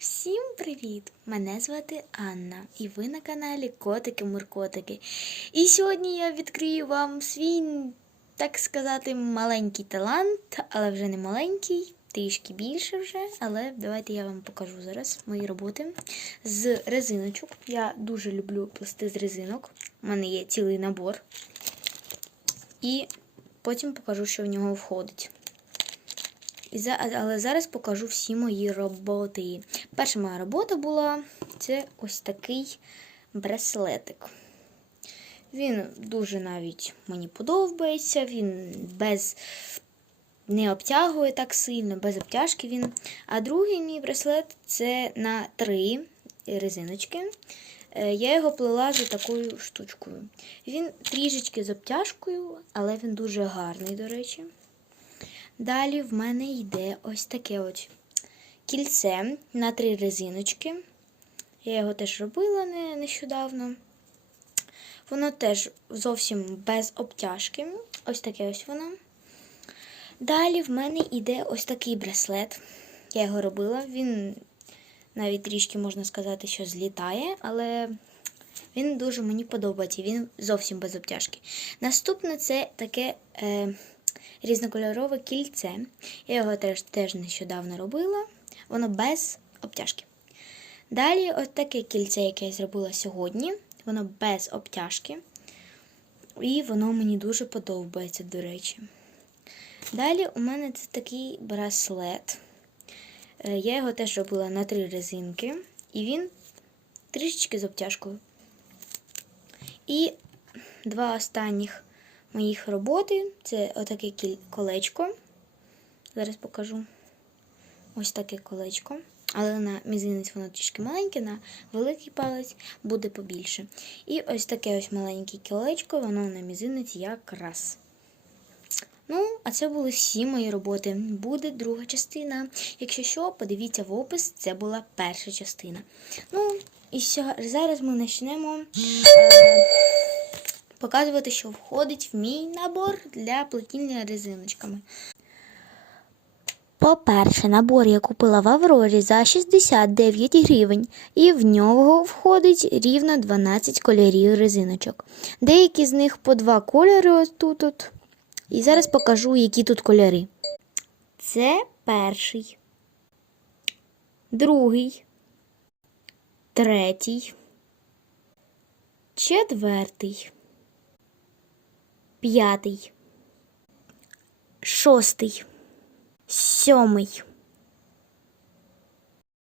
Всім привіт! Мене звати Анна, і ви на каналі Котики-Муркотики. І сьогодні я відкрию вам свій, так сказати, маленький талант, але вже не маленький, трішки більше вже. Але давайте я вам покажу зараз мої роботи з резиночок. Я дуже люблю плести з резинок. У мене є цілий набор. І потім покажу, що в нього входить. Але зараз покажу всі мої роботи. Перша моя робота була це ось такий браслетик. Він дуже навіть мені подобається, він без не обтягує так сильно, без обтяжки він. А другий мій браслет це на три резиночки. Е, Я його плела за такою штучкою. Він трішечки з обтяжкою, але він дуже гарний, до речі. Далі в мене йде ось таке от кільце на три резиночки. Я його теж робила не, нещодавно. Воно теж зовсім без обтяжки. Ось таке ось воно. Далі в мене йде ось такий браслет. Я його робила. Він навіть трішки можна сказати, що злітає, але він дуже мені подобається. Він зовсім без обтяжки. Наступне це таке. Е, різнокольорове кільце. Я його теж, теж нещодавно робила. Воно без обтяжки. Далі, ось таке кільце, яке я зробила сьогодні. Воно без обтяжки. І воно мені дуже подобається, до речі. Далі у мене це такий браслет. Е, Я його теж робила на три резинки. І він трішечки з обтяжкою. І два останніх моїх роботи. Це отаке колечко. Зараз покажу. Ось таке колечко. Але на мізинець воно трішки маленьке, на великий палець буде побільше. І ось таке ось маленьке колечко, воно на мізинець якраз. Ну, а це були всі мої роботи. Буде друга частина. Якщо що, подивіться в опис, це була перша частина. Ну, і зараз ми почнемо. Е- показувати, що входить в мій набор для плетіння резиночками. По-перше, набор я купила в Аврорі за 69 гривень, і в нього входить рівно 12 кольорів резиночок. Деякі з них по два кольори ось тут. от. І зараз покажу, які тут кольори. Це перший, другий, третій, четвертий п'ятий, шостий, сьомий,